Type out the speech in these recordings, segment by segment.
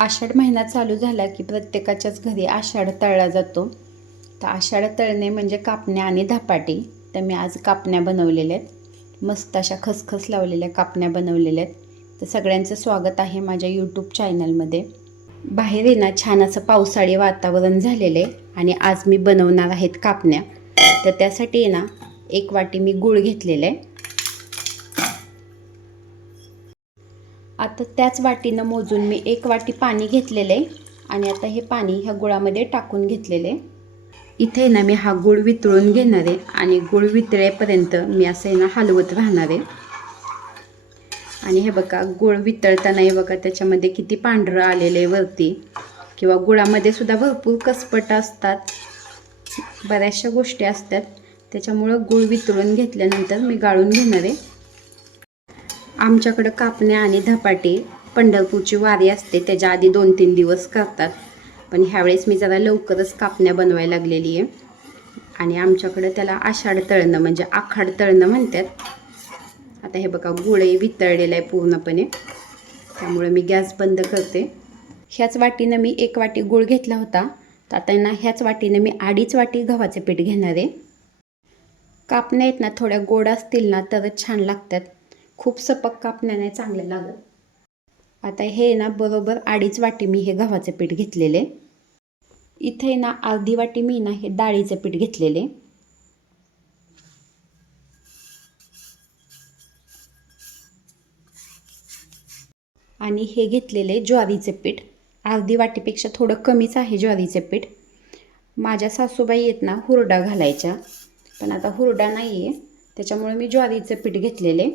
आषाढ महिना चालू झाला की प्रत्येकाच्याच घरी आषाढ तळला जातो. तर आषाढ तळणे म्हणजे कापण्या आणि धपाटी. तर मी आज कापण्या बनवलेल्या आहेत, मस्त अशा खसखस लावलेल्या कापण्या बनवलेल्या आहेत. तर सगळ्यांचं स्वागत आहे माझ्या यूट्यूब चॅनलमध्ये. बाहेर आहे ना छान असं पावसाळी वातावरण झालेलं आहे आणि आज मी बनवणार आहेत कापण्या. तर त्यासाठी आहे ना 1 वाटी मी गूळ घेतलेलं आहे. आता त्याच वाटीनं मोजून मी 1 वाटी पाणी घेतलेलं आहे आणि आता हे पाणी ह्या गुळामध्ये टाकून घेतलेले आहे. इथे ना मी हा गूळ वितळून घेणार आहे आणि गूळ वितळेपर्यंत मी असं आहे ना हलवत राहणार आहे. आणि हे बघा गूळ वितळताना हे बघा त्याच्यामध्ये किती पांढरं आलेलं आहे वरती, किंवा गुळामध्ये सुद्धा भरपूर कसपट असतात, बऱ्याचशा गोष्टी असतात. त्याच्यामुळं गूळ वितळून घेतल्यानंतर मी गाळून घेणार आहे. आमच्याकडं कापण्या आणि धपाटे पंढरपूरची वारी असते त्याच्या आधी 2-3 दिवस करतात, पण ह्यावेळेस मी जरा लवकरच कापण्या बनवायला लागलेली आहे. आणि आमच्याकडं त्याला आषाढ तळणं म्हणजे आखाड तळणं म्हणतात. आता हे बघा गुळही वितळलेलं आहे पूर्णपणे, त्यामुळे मी गॅस बंद करते. ह्याच वाटीनं मी 1 वाटी गूळ घेतला होता, तर आता ना ह्याच वाटीनं मी 2.5 वाटी गव्हाचे पीठ घेणार आहे. कापण्या आहेत ना थोड्या गोड असतील ना तरच छान लागतात, खूप सपक कापण्या नाही चांगल्या लागत. आता हे ना बरोबर 2.5 वाटी मी हे गव्हाचं पीठ घेतलेले. इथे ना अर्धी वाटी मी ना हे डाळीचं पीठ घेतलेले. आणि हे घेतलेले ज्वारीचे पीठ, अर्धी वाटीपेक्षा थोडं कमीच आहे ज्वारीचे पीठ. माझ्या सासूबाई आहेत ना हुरडा घालायच्या, पण आता हुरडा नाही आहे त्याच्यामुळे मी ज्वारीचं पीठ घेतलेले.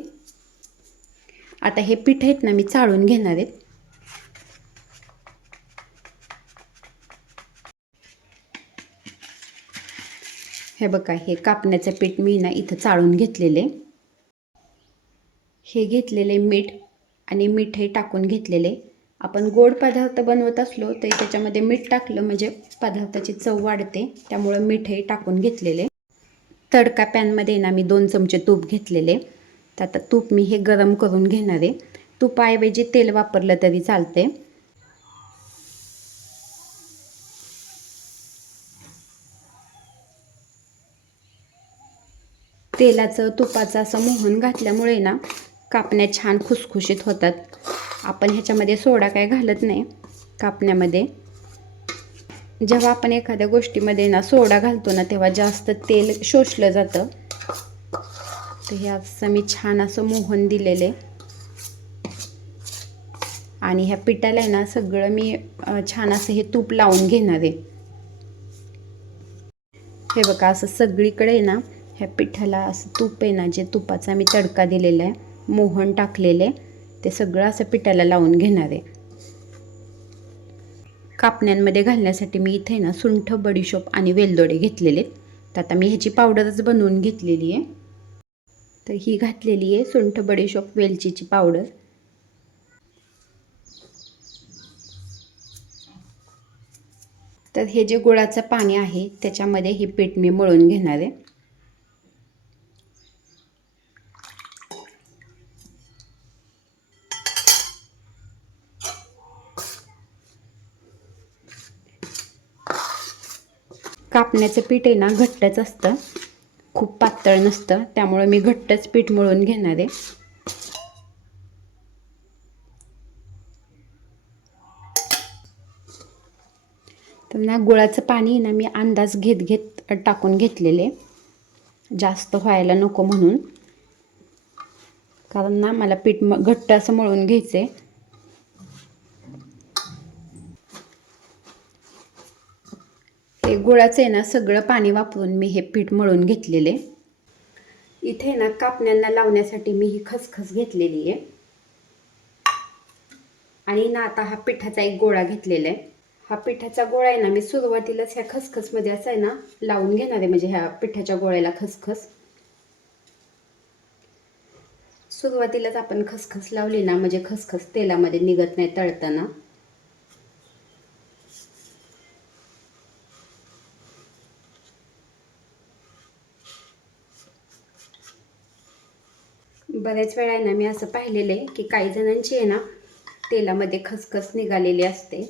आता हे पीठ आहेत ना मी चाळून घेणार आहेत. हे बघा हे कापण्याचं पीठ मी ना इथं चाळून घेतलेले. हे घेतलेले मीठ आणि मीठ हे टाकून घेतलेले. आपण गोड पदार्थ बनवत असलो तर त्याच्यामध्ये मीठ टाकलं म्हणजे पदार्थाची चव वाढते, त्यामुळे मीठ हे टाकून घेतलेले. तडका पॅनमध्ये ना मी 2 चमचे तूप घेतलेले. तर आता तूप मी हे गरम करून घेणार आहे. तुपाऐवजी तेल वापरलं तरी चालते. तेलाचं तुपाचं असं मोहन घातल्यामुळे ना कापण्या छान खुसखुशीत होतात. आपण ह्याच्यामध्ये सोडा काय घालत नाही कापण्यामध्ये. जेव्हा आपण एखाद्या गोष्टीमध्ये ना सोडा घालतो ना तेव्हा जास्त तेल शोषलं जातं. तर हे असं मी छान असं मोहन दिलेले. आणि ह्या पिठाला आहे ना सगळं मी छान असं हे तूप लावून घेणार आहे. हे बघा असं सगळीकडे ना ह्या पिठाला असं तूप आहे ना, जे तुपाचा मी तडका दिलेला आहे, मोहन टाकलेले, ते सगळं असं पिठाला लावून घेणार आहे. कापण्यांमध्ये घालण्यासाठी मी इथे ना सुंठ, बडीशोप आणि वेलदोडे घेतलेले. तर आता मी ह्याची पावडरच बनवून घेतलेली आहे. तर ही घातलेली आहे सुंठ, बडीशोप, वेलचीची पावडर. तर हे जे गुळाचं पाणी आहे त्याच्यामध्ये हे पीठ मी मळून घेणार आहे. कापण्याचं पीठ आहे ना घट्टच असतं, खूप पातळ नसतं, त्यामुळे मी घट्टच पीठ मळून घेणार आहे. तर ना गुळाचं पाणी ना मी अंदाज घेत घेत टाकून घेतलेले, जास्त व्हायला नको म्हणून, कारण ना मला पीठ घट्ट असं मळून घ्यायचं आहे. हे गुळाचं आहे ना सगळं पाणी वापरून मी हे पीठ मळून घेतलेले. इथे ना कापण्यांना लावण्यासाठी मी ही खसखस घेतलेली आहे. आणि ना आता हा पिठाचा एक गोळा घेतलेला आहे. हा पिठाचा गोळा आहे ना मी सुरुवातीलाच ह्या खसखसमध्ये असं आहे ना लावून घेणार आहे, म्हणजे ह्या पिठाच्या गोळ्याला खसखस. सुरुवातीलाच आपण खसखस लावली ना म्हणजे खसखस तेलामध्ये निघत नाही तळताना. बऱ्याच वेळा आहे ना मी असं पाहिलेलं आहे की काही जणांची आहे ना तेलामध्ये खसखस निघालेली असते.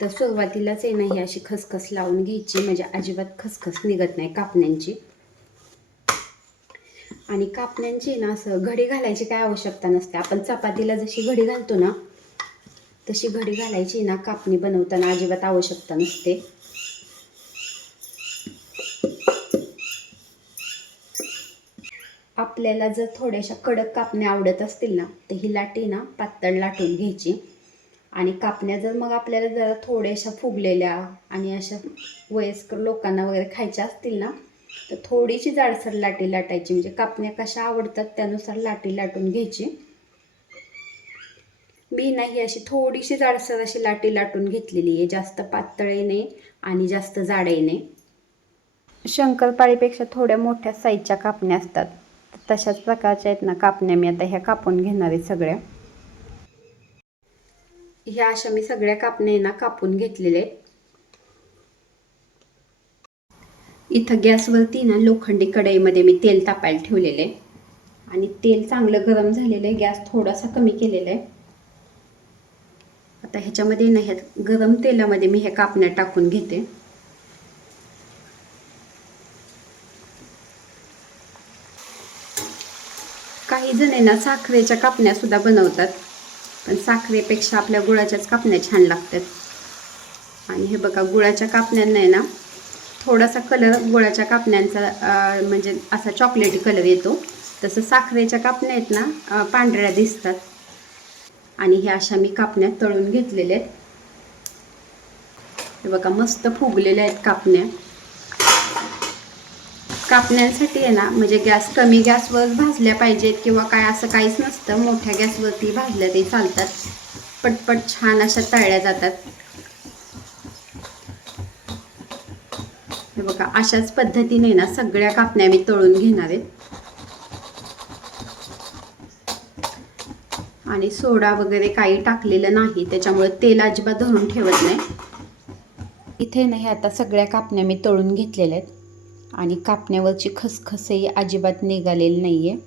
तर सुरुवातीलाच आहे ना ही अशी खसखस लावून घ्यायची, म्हणजे अजिबात खसखस निघत नाही कापण्यांची. आणि कापण्यांची ना असं घडी घालायची काय आवश्यकता नसते. आपण चपातीला जशी घडी घालतो ना तशी घडी घालायची ना कापणी बनवताना अजिबात आवश्यकता नसते. आपल्याला जर थोड्याशा कडक कापण्या आवडत असतील ना तर ही लाटी ना पातळ लाटून घ्यायची. आणि कापण्या जर मग आपल्याला जरा थोड्याशा फुगलेल्या आणि अशा वयस्कर लोकांना वगैरे खायच्या असतील ना तर थोडीशी जाडसर लाटी लाटायची. म्हणजे कापण्या कशा आवडतात त्यानुसार लाटी लाटून घ्यायची. मी नाही अशी थोडीशी जाडसर अशी लाटी लाटून घेतलेली आहे. जास्त पातळही नाही आणि जास्त जाडही नाही. शंकरपाळीपेक्षा थोड्या मोठ्या साईजच्या कापण्या असतात, तशाच प्रकारच्या आहेत ना कापण्या मी आता ह्या कापून घेणार आहे सगळ्या. ह्या अशा मी सगळ्या कापण्या ना कापून घेतलेल्या आहेत. इथं गॅसवरती ना लोखंडी कढईमध्ये मी तेल तापायला ठेवलेलं आहे आणि तेल चांगलं गरम झालेलं आहे. गॅस थोडासा कमी केलेला आहे. आता ह्याच्यामध्ये ना ह्या गरम तेलामध्ये मी ह्या कापण्या टाकून घेते. काही जण आहे ना साखरेच्या कापण्या सुद्धा बनवतात, पण साखरेपेक्षा आपल्या गुळाच्याच कापण्या छान लागतात. आणि हे बघा गुळाच्या कापण्यांना आहे ना थोडासा कलर गुळाच्या कापण्यांचा म्हणजे असा चॉकलेटी कलर येतो. तसं साखरेच्या कापण्या आहेत ना पांढऱ्या दिसतात. आणि ह्या अशा मी कापण्या तळून घेतलेल्या आहेत. हे बघा मस्त फुगलेल्या आहेत कापण्या. कापण्यांसाठी आहे ना म्हणजे गॅस कमी गॅसवर भाजल्या पाहिजेत किंवा काय असं काहीच नसतं. मोठ्या गॅसवरती भाजल्या ते चालतात. पटपट छान अशा तळल्या जातात. हे बघा अशाच पद्धतीने ना सगळ्या कापण्या मी तळून घेणार आहे. आणि सोडा वगैरे काही टाकलेलं नाही, त्याच्यामुळे तेल अजिबात धरून ठेवत नाही. इथे ना हे आता सगळ्या कापण्या मी तळून घेतलेल्या आहेत आणि कापण्यावरची खसखसही अजिबात निघालेली नाही आहे.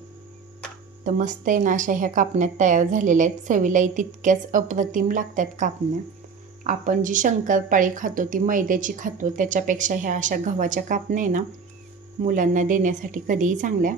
तर मस्त आहे ना अशा ह्या कापण्या तयार झालेल्या आहेत. चवीलाही तितक्याच अप्रतिम लागतात कापण्या. आपण जी शंकरपाळी खातो ती मैद्याची खातो, त्याच्यापेक्षा ह्या अशा गव्हाच्या कापण्या आहे ना मुलांना देण्यासाठी कधीही चांगल्या.